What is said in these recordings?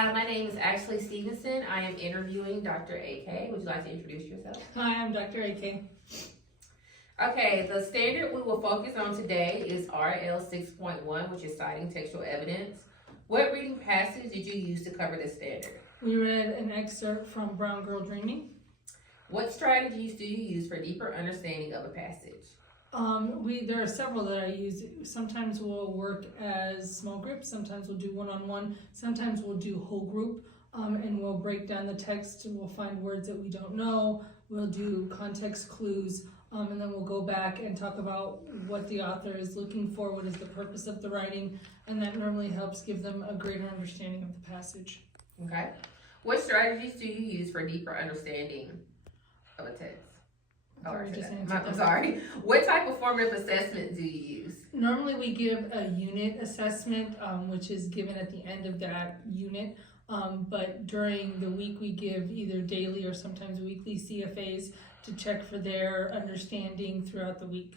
Hi, my name is Ashley Stevenson. I am interviewing Dr. AK. Would you like to introduce yourself? Hi, I'm Dr. AK. Okay, the standard we will focus on today is RL 6.1, which is citing textual evidence. What reading passage did you use to cover this standard? We read an excerpt from Brown Girl Dreaming. What strategies do you use for deeper understanding of a passage? There are several that I use. Sometimes we'll work as small groups, sometimes we'll do one-on-one, sometimes we'll do whole group, and we'll break down the text and we'll find words that we don't know. We'll do context clues, and then we'll go back and talk about what the author is looking for, what is the purpose of the writing, and that normally helps give them a greater understanding of the passage. Okay. What strategies do you use for deeper understanding of a text? I'm sorry. What type of formative assessment do you use? Normally we give a unit assessment, which is given at the end of that unit. But during the week we give either daily or sometimes weekly CFAs to check for their understanding throughout the week.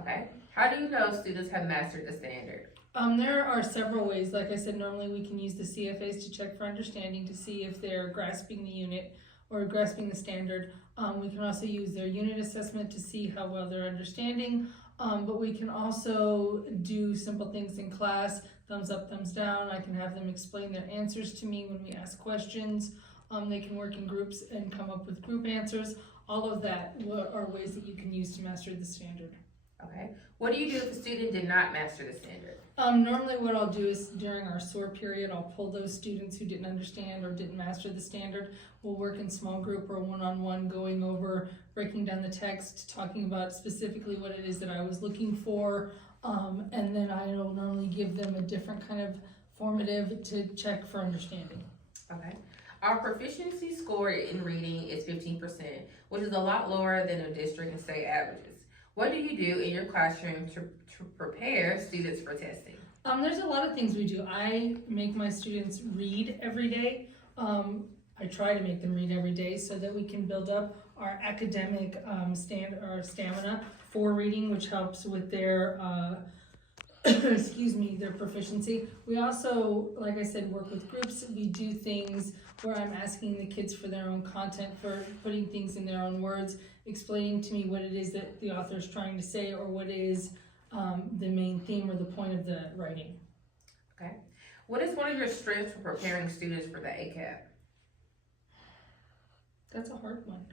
Okay. How do you know students have mastered the standard? There are several ways. Like I said, normally we can use the CFAs to check for understanding to see if they're grasping the unit or grasping the standard. We can also use their unit assessment to see how well they're understanding, but we can also do simple things in class, thumbs up, thumbs down. I can have them explain their answers to me when we ask questions. They can work in groups and come up with group answers. All of that are ways that you can use to master the standard. Okay. What do you do if a student did not master the standard? Normally what I'll do is during our SOAR period, I'll pull those students who didn't understand or didn't master the standard. We'll work in small group or one-on-one, going over, breaking down the text, talking about specifically what it is that I was looking for, and then I'll normally give them a different kind of formative to check for understanding. Okay. Our proficiency score in reading is 15%, which is a lot lower than the district and state averages. What do you do in your classroom to prepare students for testing? There's a lot of things we do. I make my students read every day. I try to make them read every day so that we can build up our academic stamina for reading, which helps with their their proficiency. We also, like I said, work with groups. We do things where I'm asking the kids for their own content, for putting things in their own words, explaining to me what it is that the author is trying to say or what is the main theme or the point of the writing. Okay. What is one of your strengths for preparing students for the ACAP? That's a hard one.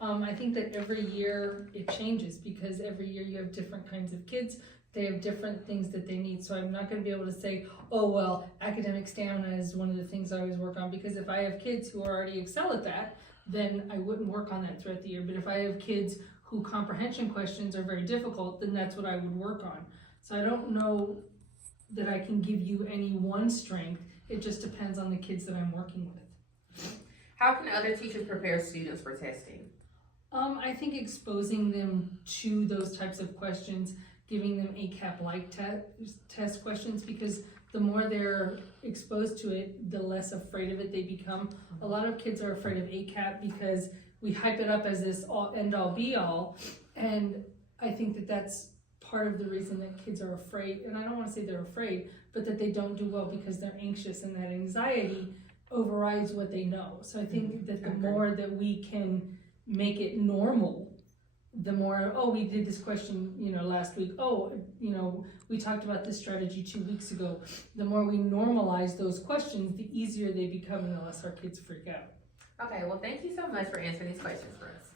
I think that every year it changes because every year you have different kinds of kids. They have different things that they need. So I'm not going to be able to say, oh, well, academic stamina is one of the things I always work on, because if I have kids who already excel at that, then I wouldn't work on that throughout the year. But if I have kids who comprehension questions are very difficult, then that's what I would work on. So I don't know that I can give you any one strength. It just depends on the kids that I'm working with. How can other teachers prepare students for testing? I think exposing them to those types of questions, giving them ACAP-like test questions, because the more they're exposed to it, the less afraid of it they become. A lot of kids are afraid of ACAP because we hype it up as this end-all be-all, and I think that that's part of the reason that kids are afraid, and I don't want to say they're afraid, but that they don't do well because they're anxious, and that anxiety overrides what they know. So I think that the more that we can make it normal, the more, oh, we did this question, last week. Oh, we talked about this strategy 2 weeks ago. The more we normalize those questions, the easier they become and the less our kids freak out. Okay, well, thank you so much for answering these questions for us.